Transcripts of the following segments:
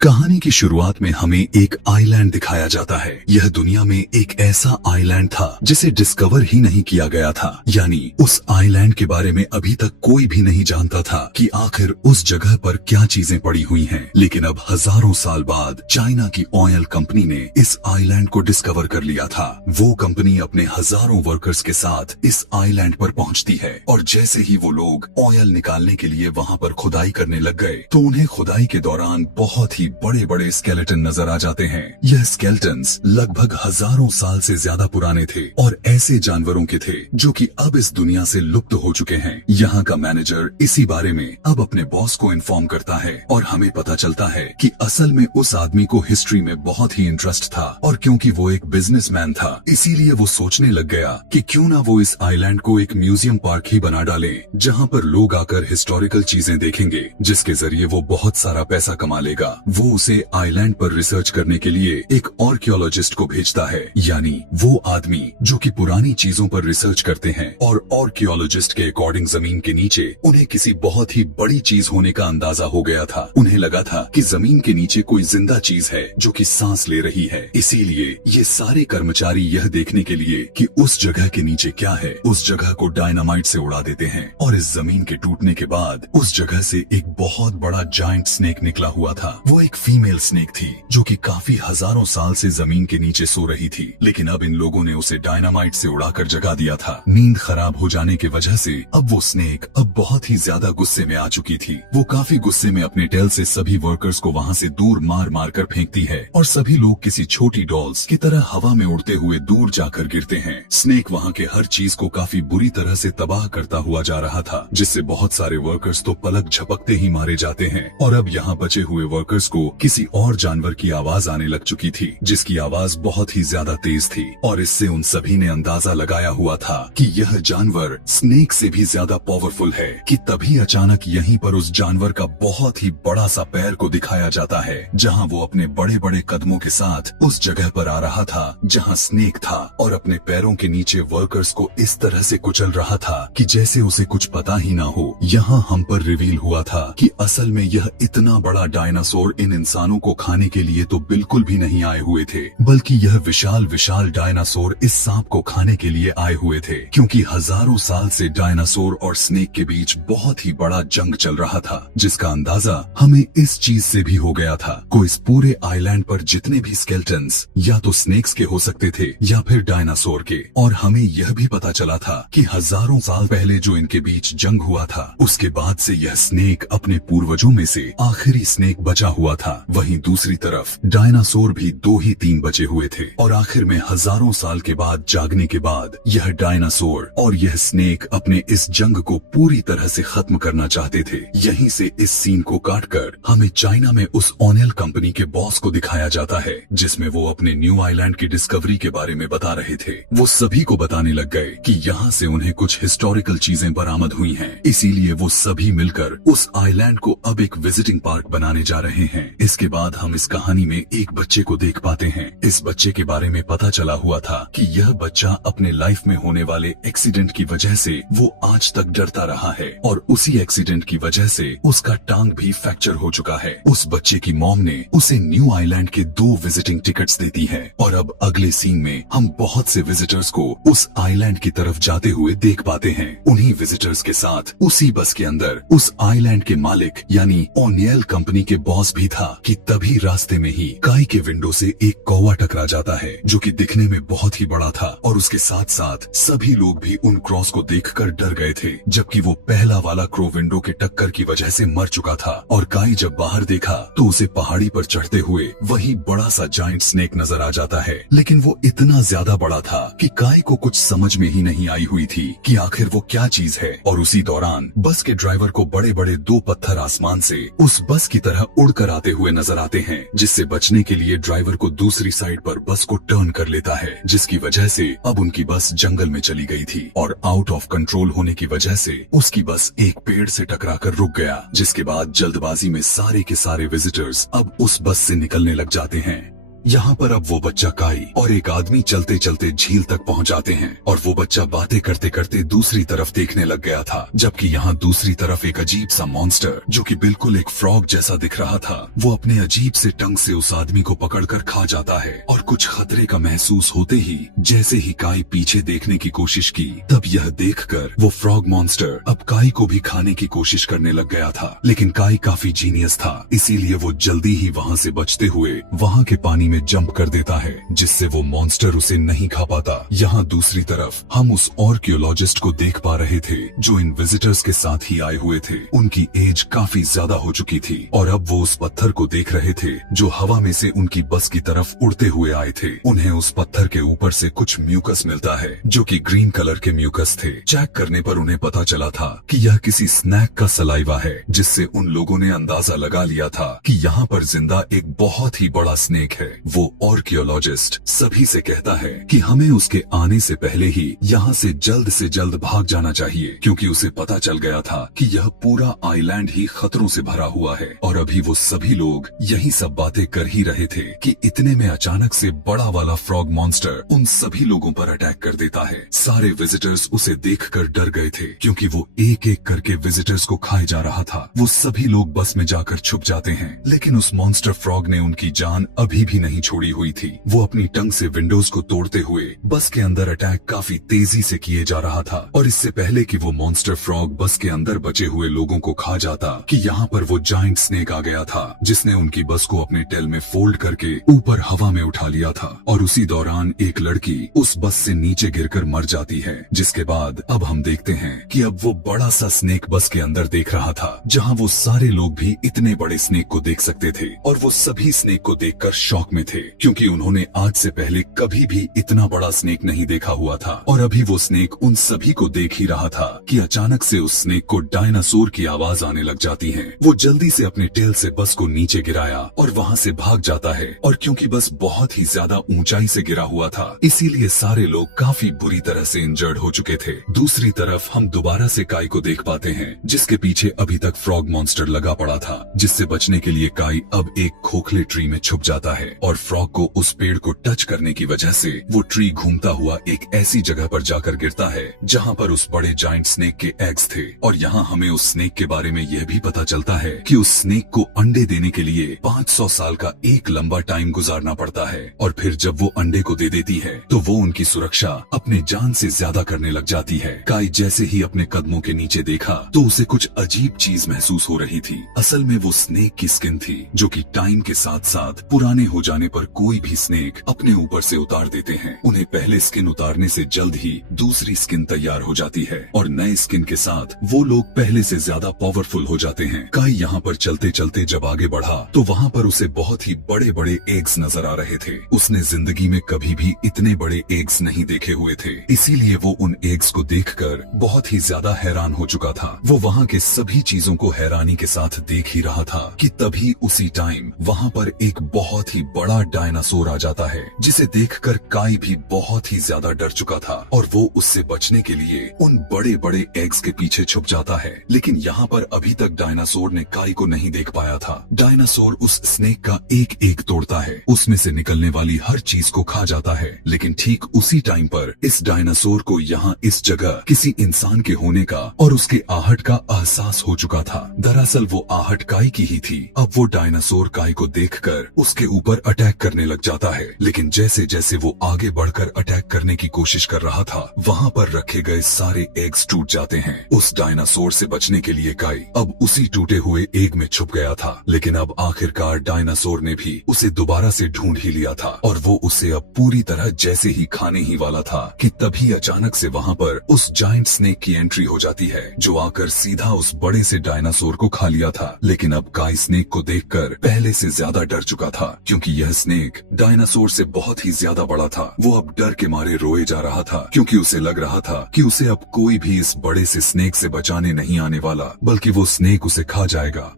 कहानी की शुरुआत में हमें एक आइलैंड दिखाया जाता है। यह दुनिया में एक ऐसा आइलैंड था जिसे डिस्कवर ही नहीं किया गया था, यानी उस आइलैंड के बारे में अभी तक कोई भी नहीं जानता था कि आखिर उस जगह पर क्या चीजें पड़ी हुई हैं। लेकिन अब हजारों साल बाद चाइना की ऑयल कंपनी ने इस आइलैंड को डिस्कवर कर लिया था। वो कंपनी अपने हजारों वर्कर्स के साथ इस आइलैंड पर पहुंचती है और जैसे ही वो लोग ऑयल निकालने के लिए वहाँ पर खुदाई करने लग गए तो उन्हें खुदाई के दौरान बहुत ही बड़े बड़े स्केलेटन नजर आ जाते हैं। यह स्केलेटन्स लगभग हजारों साल से ज्यादा पुराने थे और ऐसे जानवरों के थे जो कि अब इस दुनिया से लुप्त हो चुके हैं। यहाँ का मैनेजर इसी बारे में अब अपने बॉस को इन्फॉर्म करता है और हमें पता चलता है कि असल में उस आदमी को हिस्ट्री में बहुत ही इंटरेस्ट था और क्योंकि वो एक बिजनेसमैन था इसीलिए वो सोचने लग गया कि क्यों ना वो इस आइलैंड को एक म्यूजियम पार्क ही बना डाले, जहाँ पर लोग आकर हिस्टोरिकल चीजें देखेंगे, जिसके जरिए वो बहुत सारा पैसा कमा लेगा। वो उसे आइलैंड पर रिसर्च करने के लिए एक आर्कियोलॉजिस्ट को भेजता है, यानी वो आदमी जो कि पुरानी चीजों पर रिसर्च करते हैं। और आर्कियोलॉजिस्ट के अकॉर्डिंग जमीन के नीचे उन्हें किसी बहुत ही बड़ी चीज होने का अंदाजा हो गया था। उन्हें लगा था कि जमीन के नीचे कोई जिंदा चीज है जो कि सांस ले रही है। इसीलिए ये सारे कर्मचारी यह देखने के लिए कि उस जगह के नीचे क्या है, उस जगह को डायनामाइट से उड़ा देते हैं। और इस जमीन के टूटने के बाद उस जगह से एक बहुत बड़ा जायंट स्नेक निकला हुआ था। वो एक फीमेल स्नेक थी जो कि काफी हजारों साल से जमीन के नीचे सो रही थी, लेकिन अब इन लोगों ने उसे डायनामाइट से उड़ाकर जगा दिया था। नींद खराब हो जाने की वजह से अब वो स्नेक अब बहुत ही ज्यादा गुस्से में आ चुकी थी। वो काफी गुस्से में अपने टेल से सभी वर्कर्स को वहाँ से दूर मार मार कर फेंकती है और सभी लोग किसी छोटी डॉल्स की तरह हवा में उड़ते हुए दूर जाकर गिरते हैं। स्नेक वहाँ के हर चीज को काफी बुरी तरह से तबाह करता हुआ जा रहा था, जिससे बहुत सारे वर्कर्स तो पलक झपकते ही मारे जाते हैं। और अब यहाँ बचे हुए वर्कर्स को किसी और जानवर की आवाज आने लग चुकी थी, जिसकी आवाज बहुत ही ज्यादा तेज थी और इससे उन सभी ने अंदाजा लगाया हुआ था कि यह जानवर स्नेक से भी ज्यादा पावरफुल है। कि तभी अचानक यहीं पर उस जानवर का बहुत ही बड़ा सा पैर को दिखाया जाता है, जहां वो अपने बड़े बड़े कदमों के साथ उस जगह पर आ रहा था जहां स्नेक था और अपने पैरों के नीचे वर्कर्स को इस तरह से कुचल रहा था कि जैसे उसे कुछ पता ही ना हो। यहाँ हम पर रिवील हुआ था कि असल में यह इतना बड़ा डायनासोर इन इंसानों को खाने के लिए तो बिल्कुल भी नहीं आए हुए थे, बल्कि यह विशाल विशाल डायनासोर इस सांप को खाने के लिए आए हुए थे। क्योंकि हजारों साल से डायनासोर और स्नेक के बीच बहुत ही बड़ा जंग चल रहा था, जिसका अंदाजा हमें इस चीज से भी हो गया था को इस पूरे आइलैंड पर जितने भी स्केलेटन्स या तो स्नेक्स के हो सकते थे या फिर डायनासोर के। और हमें यह भी पता चला था कि हजारों साल पहले जो इनके बीच जंग हुआ था उसके बाद से यह स्नेक अपने पूर्वजों में से आखिरी स्नेक बचा हुआ था। वहीं दूसरी तरफ डायनासोर भी 2 ही 3 बचे हुए थे और आखिर में हजारों साल के बाद जागने के बाद यह डायनासोर और यह स्नेक अपने इस जंग को पूरी तरह से खत्म करना चाहते थे। यहीं से इस सीन को काटकर हमें चाइना में उस ऑयल कंपनी के बॉस को दिखाया जाता है, जिसमें वो अपने न्यू आइलैंड की डिस्कवरी के बारे में बता रहे थे। वो सभी को बताने लग गए कि यहाँ से उन्हें कुछ हिस्टोरिकल चीजें बरामद हुई हैं, इसीलिए वो सभी मिलकर उस आइलैंड को अब एक विजिटिंग पार्क बनाने जा रहे हैं। इसके बाद हम इस कहानी में एक बच्चे को देख पाते हैं। इस बच्चे के बारे में पता चला हुआ था कि यह बच्चा अपने लाइफ में होने वाले एक्सीडेंट की वजह से वो आज तक डरता रहा है और उसी एक्सीडेंट की वजह से उसका टांग भी फ्रैक्चर हो चुका है। उस बच्चे की मॉम ने उसे न्यू आइलैंड के 2 विजिटिंग टिकट्स देती है और अब अगले सीन में हम बहुत से विजिटर्स को उस आइलैंड की तरफ जाते हुए देख पाते हैं। उन्हीं विजिटर्स के साथ उसी बस के अंदर उस आइलैंड के मालिक यानी ओनियल कंपनी के बॉस भी था कि तभी रास्ते में ही काई के विंडो से एक कौवा टकरा जाता है जो कि दिखने में बहुत ही बड़ा था और उसके साथ साथ सभी लोग भी उन क्रॉस को देखकर डर गए थे, जबकि वो पहला वाला क्रो विंडो के टक्कर की वजह से मर चुका था। और काई जब बाहर देखा तो उसे पहाड़ी पर चढ़ते हुए वही बड़ा सा जायंट स्नेक नजर आ जाता है, लेकिन वो इतना ज्यादा बड़ा था कि काई को कुछ समझ में ही नहीं आई हुई थी कि आखिर वो क्या चीज है। और उसी दौरान बस के ड्राइवर को बड़े बड़े 2 पत्थर आसमान से उस बस की तरह उड़कर आते हुए नजर आते हैं, जिससे बचने के लिए ड्राइवर को दूसरी साइड पर बस को टर्न कर लेता है, जिसकी वजह से अब उनकी बस जंगल में चली गई थी और आउट ऑफ कंट्रोल होने की वजह से उसकी बस एक पेड़ से टकराकर रुक गया, जिसके बाद जल्दबाजी में सारे के सारे विजिटर्स अब उस बस से निकलने लग जाते हैं। यहाँ पर अब वो बच्चा काई और एक आदमी चलते चलते झील तक पहुँच जाते हैं और वो बच्चा बातें करते करते दूसरी तरफ देखने लग गया था, जबकि यहाँ दूसरी तरफ एक अजीब सा मॉन्स्टर जो कि बिल्कुल एक फ्रॉग जैसा दिख रहा था, वो अपने अजीब से टंग से उस आदमी को पकड़कर खा जाता है। और कुछ खतरे का महसूस होते ही जैसे ही काई पीछे देखने की कोशिश की, तब यह देखकर वो फ्रॉग मॉन्स्टर अब काई को भी खाने की कोशिश करने लग गया था। लेकिन काई काफी जीनियस था, इसीलिए वो जल्दी ही वहाँ से बचते हुए वहाँ के पानी में जंप कर देता है, जिससे वो मॉन्स्टर उसे नहीं खा पाता। यहाँ दूसरी तरफ हम उस आर्कियोलॉजिस्ट को देख पा रहे थे जो इन विजिटर्स के साथ ही आए हुए थे। उनकी एज काफी ज्यादा हो चुकी थी और अब वो उस पत्थर को देख रहे थे जो हवा में से उनकी बस की तरफ उड़ते हुए आए थे। उन्हें उस पत्थर के ऊपर से कुछ म्यूकस मिलता है जो कि ग्रीन कलर के म्यूकस थे। चेक करने पर उन्हें पता चला था कि यह किसी स्नैक का सलाइवा है, जिससे उन लोगों ने अंदाजा लगा लिया था कि यहाँ पर जिंदा एक बहुत ही बड़ा स्नेक है। वो आर्कियोलॉजिस्ट सभी से कहता है कि हमें उसके आने से पहले ही यहाँ से जल्द भाग जाना चाहिए, क्योंकि उसे पता चल गया था कि यह पूरा आइलैंड ही खतरों से भरा हुआ है। और अभी वो सभी लोग यही सब बातें कर ही रहे थे कि इतने में अचानक से बड़ा वाला फ्रॉग मॉन्स्टर उन सभी लोगों पर अटैक कर देता है। सारे विजिटर्स उसे देखकर डर गए थे, क्योंकि वो एक एक करके विजिटर्स को खाए जा रहा था। वो सभी लोग बस में जाकर छुप जाते हैं, लेकिन उस मॉन्स्टर फ्रॉग ने उनकी जान अभी भी नहीं छोड़ी हुई थी। वो अपनी टंग से विंडोज को तोड़ते हुए बस के अंदर अटैक काफी तेजी से किए जा रहा था। और इससे पहले कि वो मॉन्स्टर फ्रॉग बस के अंदर बचे हुए लोगों को खा जाता कि यहाँ पर वो जायंट स्नेक आ गया था, जिसने उनकी बस को अपने टेल में फोल्ड करके ऊपर हवा में उठा लिया था। और उसी दौरान एक लड़की उस बस से नीचे गिरकर मर जाती है। जिसके बाद अब हम देखते हैं कि अब वो बड़ा सा स्नेक बस के अंदर देख रहा था, जहाँ वो सारे लोग भी इतने बड़े स्नेक को देख सकते थे। और वो सभी स्नेक को देखकर शॉक में थे, क्योंकि उन्होंने आज से पहले कभी भी इतना बड़ा स्नेक नहीं देखा हुआ था। और अभी वो स्नेक उन सभी को देख ही रहा था कि अचानक से उस स्नेक को डायनासोर की आवाज आने लग जाती है। वो जल्दी से अपने टेल से बस को नीचे गिराया और वहाँ से भाग जाता है। और क्योंकि बस बहुत ही ज्यादा ऊंचाई से गिरा हुआ था, इसीलिए सारे लोग काफी बुरी तरह से इंजर्ड हो चुके थे। दूसरी तरफ हम दोबारा से काई को देख पाते हैं, जिसके पीछे अभी तक फ्रॉग मॉन्स्टर लगा पड़ा था, जिससे बचने के लिए काई अब एक खोखले ट्री में छुप जाता है। और फ्रॉग को उस पेड़ को टच करने की वजह से वो ट्री घूमता हुआ एक ऐसी जगह पर जाकर गिरता है जहाँ पर उस बड़े जायंट स्नेक के एग्स थे। और यहाँ हमें उस स्नेक के बारे में यह भी पता चलता है कि उस स्नेक को अंडे देने के लिए 500 साल का एक लंबा टाइम गुजारना पड़ता है। और फिर जब वो अंडे को दे देती है तो वो उनकी सुरक्षा अपने जान से ज्यादा करने लग जाती है। काई जैसे ही अपने कदमों के नीचे देखा तो उसे कुछ अजीब चीज महसूस हो रही थी। असल में वो स्नेक की स्किन थी, जो कि टाइम के साथ साथ पुराने हो जाने पर कोई भी स्नेक अपने ऊपर से उतार देते हैं। उन्हें पहले स्किन उतारने से जल्द ही दूसरी स्किन तैयार हो जाती है और नए स्किन के साथ वो लोग पहले से ज्यादा पावरफुल हो जाते हैं। काई यहाँ पर चलते चलते जब आगे बढ़ा तो वहाँ पर उसे बहुत ही बड़े बड़े एग्स नजर आ रहे थे। उसने जिंदगी में कभी भी इतने बड़े एग्स नहीं देखे हुए थे, इसीलिए वो उन एग्स को देखकर बहुत ही ज्यादा हैरान हो चुका था। वो वहाँ के सभी चीजों को हैरानी के साथ देख ही रहा था कि तभी उसी टाइम वहाँ पर एक बहुत ही बड़ा डायनासोर आ जाता है, जिसे देखकर काई भी बहुत ही ज्यादा डर चुका था। और वो उससे बचने के लिए उन बड़े बड़े एग्स के पीछे छुप जाता है। लेकिन यहाँ पर अभी तक डायनासोर ने काई को नहीं देख पाया था। डायनासोर उस स्नेक का एक एक तोड़ता है, उसमें से निकलने वाली हर चीज को खा जाता है। लेकिन ठीक उसी टाइम पर इस डायनासोर को यहाँ इस जगह किसी इंसान के होने का और उसके आहट का एहसास हो चुका था। दरअसल वो आहट काई की ही थी। अब वो डायनासोर काई को देखकर उसके ऊपर अटैक करने लग जाता है। लेकिन जैसे जैसे वो आगे बढ़कर अटैक करने की कोशिश कर रहा था, वहाँ पर रखे गए सारे एग्स टूट जाते हैं। उस डायनासोर से बचने के लिए काई अब उसी टूटे हुए एग में छुप गया था। लेकिन अब आखिरकार डायनासोर ने भी उसे दोबारा से ढूंढ ही लिया था और वो उसे अब पूरी तरह जैसे ही खाने ही वाला था कि तभी अचानक से वहाँ पर उस जायंट स्नेक की एंट्री हो जाती है, जो आकर सीधा उस बड़े से डायनासोर को खा लिया था। लेकिन अब काई स्नेक को देखकर पहले से ज्यादा डर चुका था, क्योंकि यह स्नेक डायनासोर से बहुत ही ज्यादा बड़ा था। वो अब डर के मारे रोए जा रहा था, क्योंकि उसे लग रहा था कि उसे अब कोई भी इस बड़े से स्नेक से बचाने नहीं आने वाला, बल्कि वो स्नेक उसे खा जाएगा।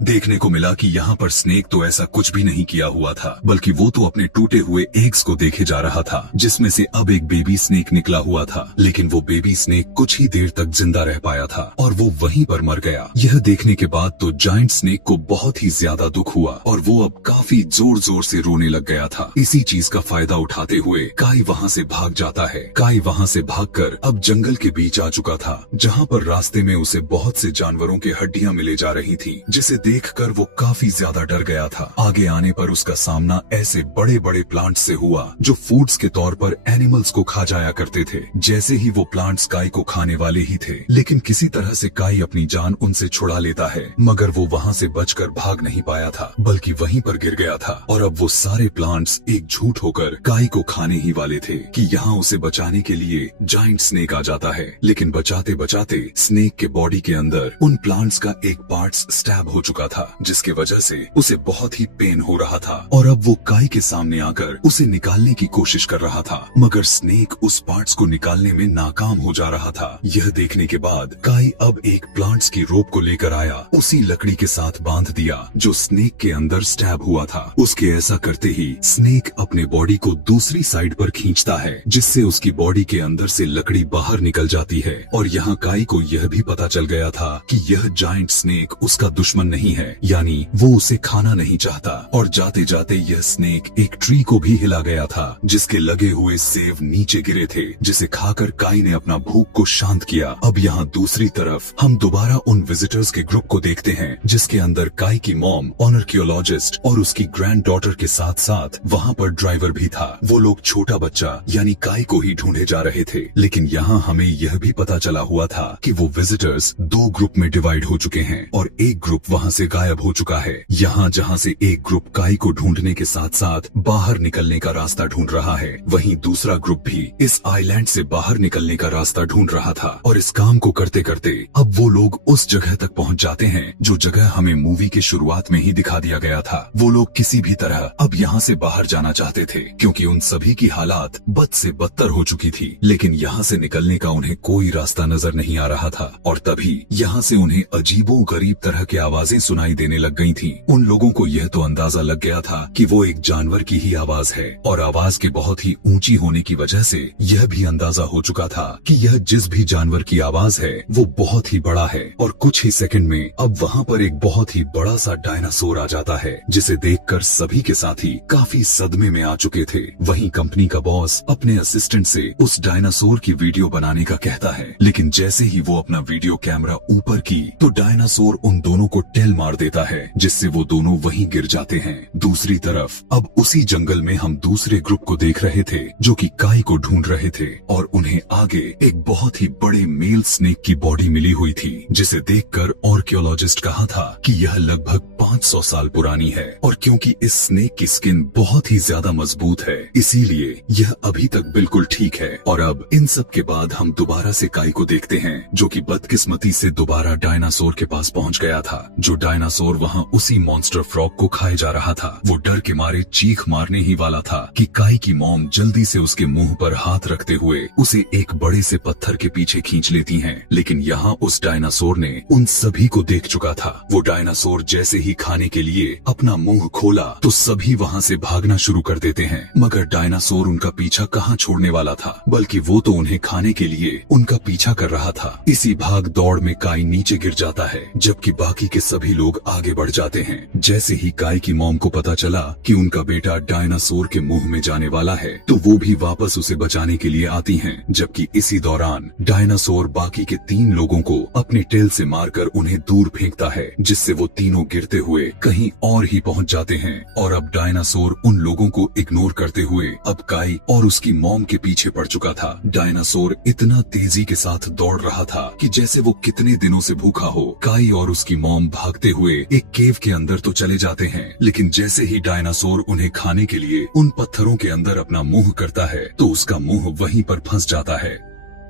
देखने को मिला कि यहाँ पर स्नेक तो ऐसा कुछ भी नहीं किया हुआ था, बल्कि वो तो अपने टूटे हुए एग्स को देखे जा रहा था, जिसमें से अब एक बेबी स्नेक निकला हुआ था। लेकिन वो बेबी स्नेक कुछ ही देर तक जिंदा रह पाया था और वो वहीं पर मर गया। यह देखने के बाद तो जायंट स्नेक को बहुत ही ज्यादा दुख हुआ और वो अब काफी काफी जोर जोर से रोने लग गया था। इसी चीज का फायदा उठाते हुए काई वहाँ से भाग जाता है। काई वहाँ से भागकर अब जंगल के बीच आ चुका था, जहाँ पर रास्ते में उसे बहुत से जानवरों की हड्डियां मिले जा रही थी, जिसे देखकर वो काफी ज्यादा डर गया था। आगे आने पर उसका सामना ऐसे बड़े बड़े प्लांट्स से हुआ जो फूड्स के तौर पर एनिमल्स को खा जाया करते थे। जैसे ही वो प्लांट्स काई को खाने वाले ही थे, लेकिन किसी तरह से काई अपनी जान उनसे छुड़ा लेता है, मगर वो वहाँ से बचकर भाग नहीं पाया था, बल्कि वहीं पर गिर गया था। और अब वो सारे प्लांट्स एक झूठ होकर काई को खाने ही वाले थे कि यहाँ उसे बचाने के लिए जाइंट स्नेक आ जाता है। लेकिन बचाते बचाते स्नेक के बॉडी के अंदर उन प्लांट्स का एक पार्ट्स स्टैब हो चुका था, जिसके वजह से उसे बहुत ही पेन हो रहा था। और अब वो काई के सामने आकर उसे निकालने की कोशिश कर रहा था, मगर स्नेक उस पार्ट्स को निकालने में नाकाम हो जा रहा था। यह देखने के बाद काई अब एक प्लांट्स की रोप को लेकर आया, उसी लकड़ी के साथ बांध दिया जो स्नेक के अंदर स्टैब हुआ था। उसके ऐसा करते ही स्नेक अपने बॉडी को दूसरी साइड पर खींचता है, जिससे उसकी बॉडी के अंदर से लकड़ी बाहर निकल जाती है। और यहाँ काई को यह भी पता चल गया था कि यह जाइंट स्नेक उसका दुश्मन नहीं है, यानी वो उसे खाना नहीं चाहता। और जाते जाते यह स्नेक एक ट्री को भी हिला गया था, जिसके लगे हुए सेब नीचे गिरे थे, जिसे खाकर काई ने अपना भूख को शांत किया। अब यहाँ दूसरी तरफ हम दोबारा उन विजिटर्स के ग्रुप को देखते हैं, जिसके अंदर काई की मॉम, ऑर्कियोलॉजिस्ट और उसकी ग्रैंड डॉटर के साथ साथ वहाँ पर ड्राइवर भी था। वो लोग छोटा बच्चा यानी काई को ही ढूंढे जा रहे थे। लेकिन यहाँ हमें यह भी पता चला हुआ था कि वो विजिटर्स दो ग्रुप में डिवाइड हो चुके हैं और एक ग्रुप वहाँ से गायब हो चुका है। यहाँ जहाँ से एक ग्रुप काई को ढूंढने के साथ साथ बाहर निकलने का रास्ता ढूंढ रहा है, वहीं दूसरा ग्रुप भी इस आइलैंड से बाहर निकलने का रास्ता ढूंढ रहा था। और इस काम को करते करते अब वो लोग उस जगह तक पहुँच जाते हैं जो जगह हमें मूवी की शुरुआत में ही दिखा दिया गया था। वो लोग किसी भी तरह अब यहाँ से बाहर जाना चाहते थे, क्योंकि उन सभी की हालात बद से बदतर हो चुकी थी। लेकिन यहाँ से निकलने का उन्हें कोई रास्ता नजर नहीं आ रहा था। और तभी यहाँ से उन्हें अजीबो गरीब तरह की आवाजें सुनाई देने लग गई थी। उन लोगों को यह तो अंदाजा लग गया था कि वो एक जानवर की ही आवाज है, और आवाज के बहुत ही ऊंची होने की वजह से यह भी अंदाजा हो चुका था कि यह जिस भी जानवर की आवाज है वो बहुत ही बड़ा है। और कुछ ही सेकंड में अब वहाँ पर एक बहुत ही बड़ा सा डायनासोर आ जाता है, जिसे देखकर सभी के साथी काफी सदमे में आ चुके थे। वहीं कंपनी का बॉस अपने असिस्टेंट से उस डायनासोर की वीडियो बनाने का कहता है, लेकिन जैसे ही वो अपना वीडियो कैमरा ऊपर की तो डायनासोर उन दोनों को टेल मार देता है, जिससे वो दोनों वहीं गिर जाते हैं। दूसरी तरफ अब उसी जंगल में हम दूसरे ग्रुप को देख रहे थे जो कि काई को ढूंढ रहे थे, और उन्हें आगे एक बहुत ही बड़े मेल स्नेक की बॉडी मिली हुई थी, जिसे देखकर आर्कियोलॉजिस्ट कहा था कि यह लगभग 500 साल पुरानी है। और क्योंकि इस स्नेक की स्किन बहुत ही ज्यादा मजबूत है, इसीलिए यह अभी तक बिल्कुल ठीक है। और अब इन सब के बाद हम दोबारा से काई को देखते हैं, जो कि बदकिस्मती से दोबारा डायनासोर के पास पहुंच गया था। जो डायनासोर वहां उसी मॉन्स्टर फ्रॉग को खाए जा रहा था। वो डर के मारे चीख मारने ही वाला था कि काई की मॉम जल्दी से उसके मुंह पर हाथ रखते हुए उसे एक बड़े से पत्थर के पीछे खींच लेती हैं। लेकिन यहाँ उस डायनासोर ने उन सभी को देख चुका था। वो डायनासोर जैसे ही खाने के लिए अपना मुंह खोला तो सभी वहाँ से भागना शुरू कर देते हैं, मगर डायनासोर उनका पीछा कहाँ छोड़ने वाला था, बल्कि वो तो उन्हें खाने के लिए उनका पीछा कर रहा था। इसी भाग दौड़ में काई नीचे गिर जाता है, जबकि बाकी के सभी लोग आगे बढ़ जाते हैं। जैसे ही काई की मॉम को पता चला कि उनका बेटा डायनासोर के मुंह में जाने वाला है, तो वो भी वापस उसे बचाने के लिए आती हैं। जबकि इसी दौरान डायनासोर बाकी के 3 लोगों को अपने टेल से मारकर उन्हें दूर फेंकता है, जिससे वो तीनों गिरते हुए कहीं और ही पहुंच जाते हैं। और अब डायनासोर उन लोगों को इग्नोर करते हुए अब काई और उसकी मॉम के पीछे पड़ चुका था। डायनासोर इतना तेजी के साथ दौड़ रहा था कि जैसे वो कितने दिनों से भूखा हो। काई और उसकी मॉम भागते हुए एक केव के अंदर तो चले जाते हैं, लेकिन जैसे ही डायनासोर उन्हें खाने के लिए उन पत्थरों के अंदर अपना मुंह करता है तो उसका मुंह वहीं पर फंस जाता है।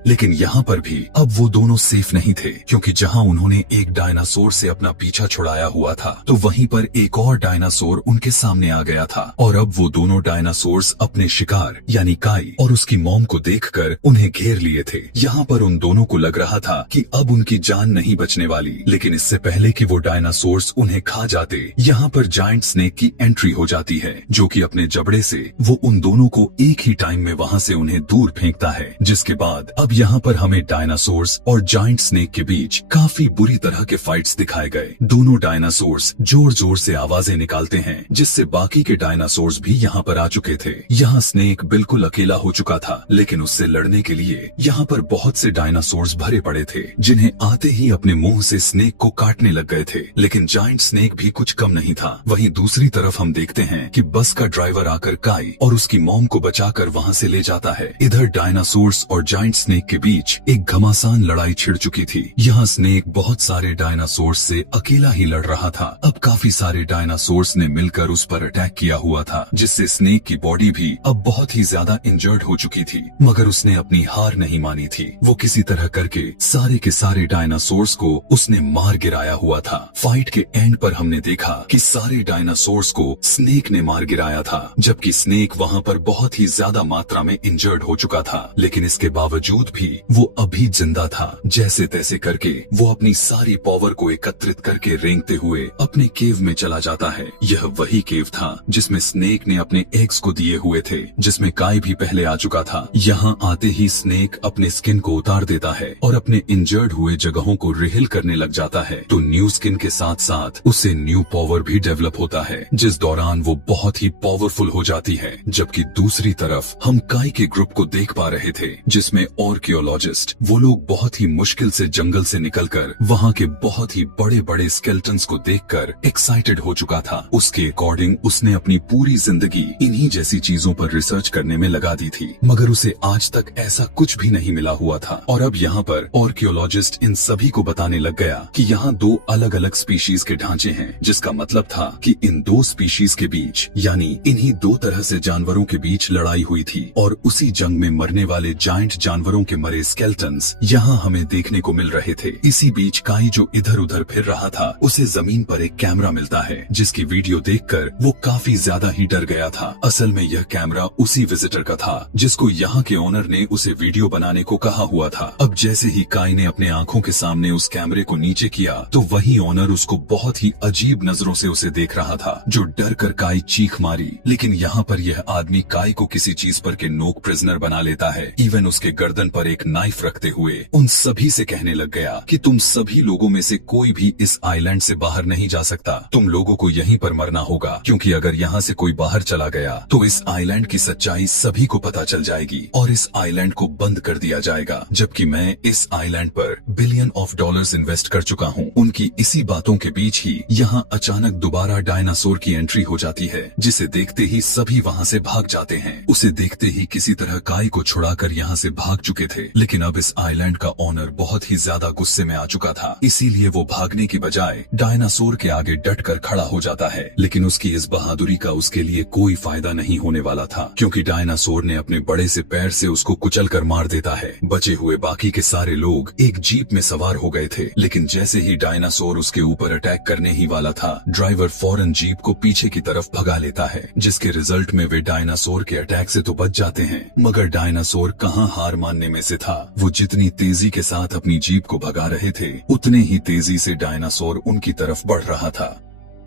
लेकिन यहाँ पर भी अब वो दोनों सेफ नहीं थे, क्योंकि जहाँ उन्होंने एक डायनासोर से अपना पीछा छुड़ाया हुआ था, तो वहीं पर एक और डायनासोर उनके सामने आ गया था। और अब वो दोनों डायनासोर्स अपने शिकार यानी काई और उसकी मॉम को देखकर उन्हें घेर लिए थे। यहाँ पर उन दोनों को लग रहा था कि अब उनकी जान नहीं बचने वाली। लेकिन इससे पहले कि वो डायनासोर्स उन्हें खा जाते, यहाँ पर जायंट स्नेक की एंट्री हो जाती है, जो कि अपने जबड़े से वो उन दोनों को एक ही टाइम में वहाँ से उन्हें दूर फेंकता है। जिसके बाद अब अब यहाँ पर हमें डायनासोर्स और जायंट स्नेक के बीच काफी बुरी तरह के फाइट्स दिखाए गए। दोनों डायनासोर्स जोर जोर से आवाजें निकालते हैं, जिससे बाकी के डायनासोर्स भी यहाँ पर आ चुके थे। यहाँ स्नेक बिल्कुल अकेला हो चुका था, लेकिन उससे लड़ने के लिए यहाँ पर बहुत से डायनासोर्स भरे पड़े थे, जिन्हें आते ही अपने मुंह से स्नेक को काटने लग गए थे। लेकिन जायंट स्नेक भी कुछ कम नहीं था। वहीं दूसरी तरफ हम देखते हैं कि बस का ड्राइवर आकर काई और उसकी मॉम को बचाकर वहाँ से ले जाता है। इधर डायनासोर्स और जायंट स्नेक के बीच एक घमासान लड़ाई छिड़ चुकी थी। यहाँ स्नेक बहुत सारे डायनासोर्स से अकेला ही लड़ रहा था। अब काफी सारे डायनासोर्स ने मिलकर उस पर अटैक किया हुआ था, जिससे स्नेक की बॉडी भी अब बहुत ही ज्यादा इंजर्ड हो चुकी थी। मगर उसने अपनी हार नहीं मानी थी। वो किसी तरह करके सारे के सारे डायनासोर्स को उसने मार गिराया हुआ था। फाइट के एंड पर हमने देखा कि सारे डायनासोर्स को स्नेक ने मार गिराया था, जबकि स्नेक वहाँ पर बहुत ही ज्यादा मात्रा में इंजर्ड हो चुका था। लेकिन इसके बावजूद भी वो अभी जिंदा था। जैसे तैसे करके वो अपनी सारी पावर को एकत्रित करके रेंगते हुए अपने केव में चला जाता है। यह वही केव था जिसमें स्नेक ने अपने एग्स को दिए हुए थे, जिसमें काई भी पहले आ चुका था। यहाँ आते ही स्नेक अपने स्किन को उतार देता है और अपने इंजर्ड हुए जगहों को रिहील करने लग जाता है। तो न्यू स्किन के साथ साथ उसे न्यू पावर भी डेवलप होता है, जिस दौरान वो बहुत ही पावरफुल हो जाती है। जबकि दूसरी तरफ हम काई के ग्रुप को देख पा रहे थे, जिसमें आर्कियोलॉजिस्ट वो लोग बहुत ही मुश्किल से जंगल से निकलकर वहाँ के बहुत ही बड़े बड़े स्केलेटन्स को देखकर एक्साइटेड हो चुका था। उसके अकॉर्डिंग उसने अपनी पूरी जिंदगी इन्हीं जैसी चीजों पर रिसर्च करने में लगा दी थी, मगर उसे आज तक ऐसा कुछ भी नहीं मिला हुआ था। और अब यहाँ पर आर्कियोलॉजिस्ट इन सभी को बताने लग गया कि यहाँ दो अलग अलग स्पीशीज के ढांचे हैं, जिसका मतलब था कि इन दो स्पीशीज के बीच यानी इन्हीं दो तरह से जानवरों के बीच लड़ाई हुई थी, और उसी जंग में मरने वाले जायंट जानवरों के मरे स्केलेटन्स यहाँ हमें देखने को मिल रहे थे। इसी बीच काई जो इधर उधर फिर रहा था, उसे जमीन पर एक कैमरा मिलता है, जिसकी वीडियो देखकर वो काफी ज्यादा ही डर गया था। असल में यह कैमरा उसी विजिटर का था जिसको यहाँ के ओनर ने उसे वीडियो बनाने को कहा हुआ था। अब जैसे ही काई ने अपने आंखों के सामने उस कैमरे को नीचे किया, तो वही ओनर उसको बहुत ही अजीब नजरों से उसे देख रहा था, जो डर कर काई चीख मारी। लेकिन यहाँ पर यह आदमी काई को किसी चीज पर के नोक प्रिजनर बना लेता है। इवन उसके गर्दन पर एक नाइफ रखते हुए उन सभी से कहने लग गया कि तुम सभी लोगों में से कोई भी इस आइलैंड से बाहर नहीं जा सकता। तुम लोगों को यहीं पर मरना होगा, क्योंकि अगर यहाँ से कोई बाहर चला गया तो इस आइलैंड की सच्चाई सभी को पता चल जाएगी और इस आइलैंड को बंद कर दिया जाएगा। जबकि मैं इस आइलैंड पर $billion इन्वेस्ट कर चुका हूँ। उनकी इसी बातों के बीच ही यहाँ अचानक दोबारा डायनासोर की एंट्री हो जाती है, जिसे देखते ही सभी वहाँ से भाग जाते हैं। उसे देखते ही किसी तरह काई को छुड़ाकर यहाँ से भाग चुके थे। लेकिन अब इस आइलैंड का ओनर बहुत ही ज्यादा गुस्से में आ चुका था, इसीलिए वो भागने की बजाय डायनासोर के आगे डट कर खड़ा हो जाता है। लेकिन उसकी इस बहादुरी का उसके लिए कोई फायदा नहीं होने वाला था, क्योंकि डायनासोर ने अपने बड़े से पैर से उसको कुचल कर मार देता है। बचे हुए बाकी के सारे लोग एक जीप में सवार हो गए थे, लेकिन जैसे ही डायनासोर उसके ऊपर अटैक करने ही वाला था, ड्राइवर फौरन जीप को पीछे की तरफ भगा लेता है, जिसके रिजल्ट में वे डायनासोर के अटैक से तो बच जाते हैं। मगर डायनासोर कहाँ हार मानने में से था। वो जितनी तेजी के साथ अपनी जीप को भगा रहे थे, उतने ही तेजी से डायनासोर उनकी तरफ बढ़ रहा था।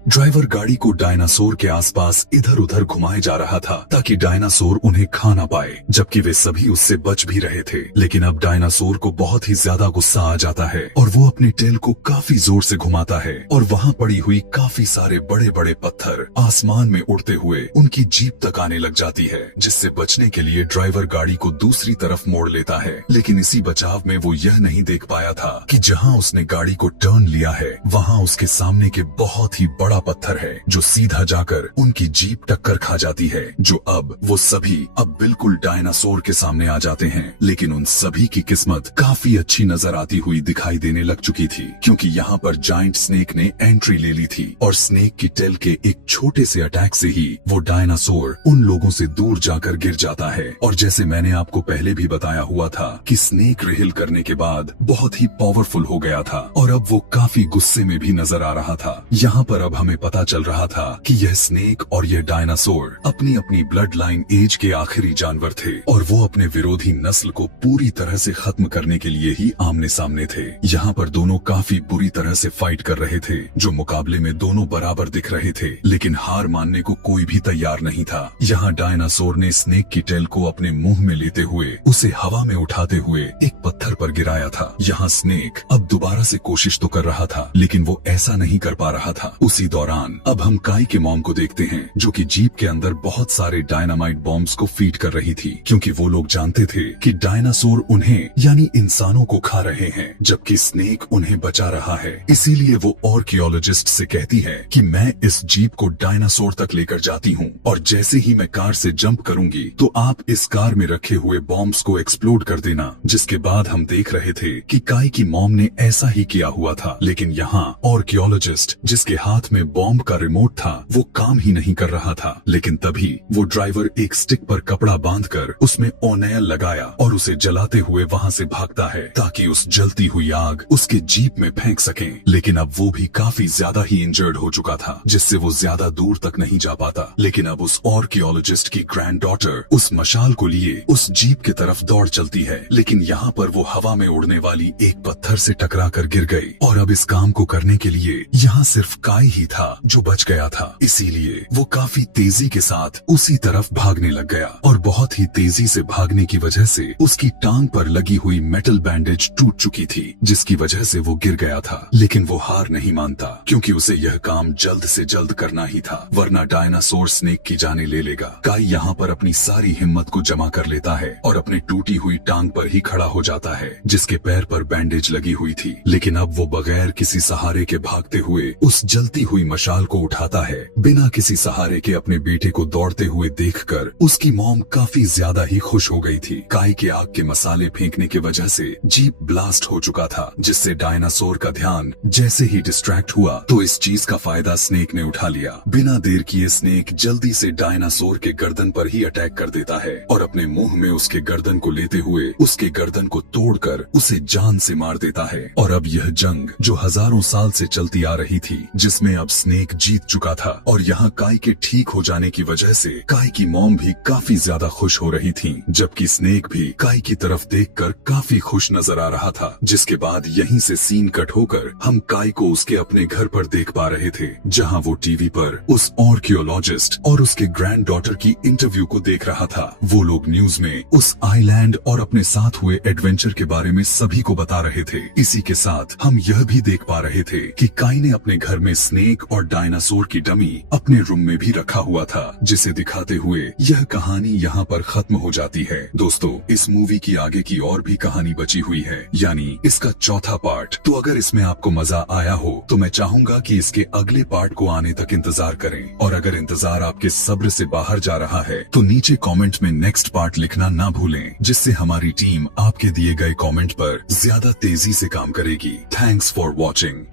ड्राइवर गाड़ी को डायनासोर के आसपास इधर उधर घुमाए जा रहा था, ताकि डायनासोर उन्हें खा ना पाए, जबकि वे सभी उससे बच भी रहे थे। लेकिन अब डायनासोर को बहुत ही ज्यादा गुस्सा आ जाता है और वो अपने टेल को काफी जोर से घुमाता है, और वहाँ पड़ी हुई काफी सारे बड़े बड़े पत्थर आसमान में उड़ते हुए उनकी जीप तक आने लग जाती है, जिससे बचने के लिए ड्राइवर गाड़ी को दूसरी तरफ मोड़ लेता है। लेकिन इसी बचाव में वो यह नहीं देख पाया था कि जहाँ उसने गाड़ी को टर्न लिया है, वहाँ उसके सामने के बहुत ही बड़ा पत्थर है, जो सीधा जाकर उनकी जीप टक्कर खा जाती है, जो अब वो सभी अब बिल्कुल डायनासोर के सामने आ जाते हैं। लेकिन उन सभी की किस्मत काफी अच्छी नजर आती हुई दिखाई देने लग चुकी थी, क्योंकि यहाँ पर जायंट स्नेक ने एंट्री ले ली थी, और स्नेक की टेल के एक छोटे से अटैक से ही वो डायनासोर उन लोगों से दूर जाकर गिर जाता है। और जैसे मैंने आपको पहले भी बताया हुआ था कि स्नेक रिहिल करने के बाद बहुत ही पावरफुल हो गया था, और अब वो काफी गुस्से में भी नजर आ रहा था। यहाँ पर अब हमें पता चल रहा था कि यह स्नेक और यह डायनासोर अपनी अपनी ब्लड लाइन एज के आखिरी जानवर थे और वो अपने विरोधी नस्ल को पूरी तरह से खत्म करने के लिए ही आमने सामने थे। यहाँ पर दोनों काफी बुरी तरह से फाइट कर रहे थे, जो मुकाबले में दोनों बराबर दिख रहे थे, लेकिन हार मानने को कोई भी तैयार नहीं था। यहाँ डायनासोर ने स्नेक की टेल को अपने मुंह में लेते हुए उसे हवा में उठाते हुए एक पत्थर पर गिराया था। यहाँ स्नेक अब दोबारा से कोशिश तो कर रहा था, लेकिन वो ऐसा नहीं कर पा रहा था। उसी दौरान अब हम काई के मॉम को देखते हैं, जो कि जीप के अंदर बहुत सारे डायनामाइट बॉम्ब्स को फीड कर रही थी, क्योंकि वो लोग जानते थे कि डायनासोर उन्हें यानी इंसानों को खा रहे हैं, जबकि स्नेक उन्हें बचा रहा है। इसीलिए वो आर्कियोलॉजिस्ट से कहती है कि मैं इस जीप को डायनासोर तक लेकर जाती हूँ, और जैसे ही मैं कार से जंप करूंगी तो आप इस कार में रखे हुए बॉम्ब्स को एक्सप्लोड कर देना। जिसके बाद हम देख रहे थे कि काई की मॉम ने ऐसा ही किया हुआ था, लेकिन यहाँ आर्कियोलॉजिस्ट जिसके हाथ में बॉम्ब का रिमोट था वो काम ही नहीं कर रहा था। लेकिन तभी वो ड्राइवर एक स्टिक पर कपड़ा बांधकर उसमें ओनेल लगाया और उसे जलाते हुए वहाँ से भागता है, ताकि उस जलती हुई आग उसके जीप में फेंक सके। लेकिन अब वो भी काफी ज्यादा ही इंजर्ड हो चुका था, जिससे वो ज्यादा दूर तक नहीं जा पाता। लेकिन अब उस आर्कियोलॉजिस्ट की ग्रैंडडॉटर उस मशाल को लिए उस जीप की तरफ दौड़ चलती है, लेकिन यहाँ पर वो हवा में उड़ने वाली एक पत्थर से टकरा कर गिर गई। और अब इस काम को करने के लिए यहाँ सिर्फ काई ही था जो बच गया था। इसीलिए वो काफी तेजी के साथ उसी तरफ भागने लग गया, और बहुत ही तेजी से भागने की वजह से उसकी टांग पर लगी हुई मेटल बैंडेज टूट चुकी थी, जिसकी वजह से वो गिर गया था। लेकिन वो हार नहीं मानता, क्योंकि उसे यह काम जल्द से जल्द करना ही था, वरना डायनासोर स्नेक की जाने ले लेगा। काई यहाँ पर अपनी सारी हिम्मत को जमा कर लेता है और अपने टूटी हुई टांग पर ही खड़ा हो जाता है, जिसके पैर पर बैंडेज लगी हुई थी। लेकिन अब वो बगैर किसी सहारे के भागते हुए उस जलती हुई मशाल को उठाता है। बिना किसी सहारे के अपने बेटे को दौड़ते हुए देखकर उसकी मॉम काफी ज्यादा ही खुश हो गई थी। काई के आग के मसाले फेंकने की वजह से जीप ब्लास्ट हो चुका था, जिससे डायनासोर का ध्यान जैसे ही डिस्ट्रैक्ट हुआ तो इस चीज का फायदा स्नेक ने उठा लिया। बिना देर किए स्नेक जल्दी से डायनासोर के गर्दन पर ही अटैक कर देता है और अपने मुंह में उसके गर्दन को लेते हुए उसके गर्दन को तोड़कर उसे जान से मार देता है। और अब यह जंग जो हजारों साल से चलती आ रही थी, जिसमें अब स्नेक जीत चुका था, और यहाँ काई के ठीक हो जाने की वजह से काई की मॉम भी काफी ज्यादा खुश हो रही थी, जबकि स्नेक भी काई की तरफ देखकर काफी खुश नजर आ रहा था। जिसके बाद यहीं से सीन कट होकर हम काई को उसके अपने घर पर देख पा रहे थे, जहाँ वो टीवी पर उस आर्कियोलॉजिस्ट और उसके ग्रैंड डॉटर की इंटरव्यू को देख रहा था। वो लोग न्यूज में उस आइलैंड और अपने साथ हुए एडवेंचर के बारे में सभी को बता रहे थे। इसी के साथ हम यह भी देख पा रहे थे कि काई ने अपने घर में स्नेक और डायनासोर की डमी अपने रूम में भी रखा हुआ था, जिसे दिखाते हुए यह कहानी यहाँ पर खत्म हो जाती है। दोस्तों, इस मूवी की आगे की और भी कहानी बची हुई है, यानी इसका चौथा पार्ट। तो अगर इसमें आपको मजा आया हो तो मैं चाहूंगा कि इसके अगले पार्ट को आने तक इंतजार करें, और अगर इंतजार आपके सब्र से बाहर जा रहा है तो नीचे कमेंट में नेक्स्ट पार्ट लिखना ना भूलें, जिससे हमारी टीम आपके दिए गए कमेंट पर ज्यादा तेजी से काम करेगी। Thanks for watching.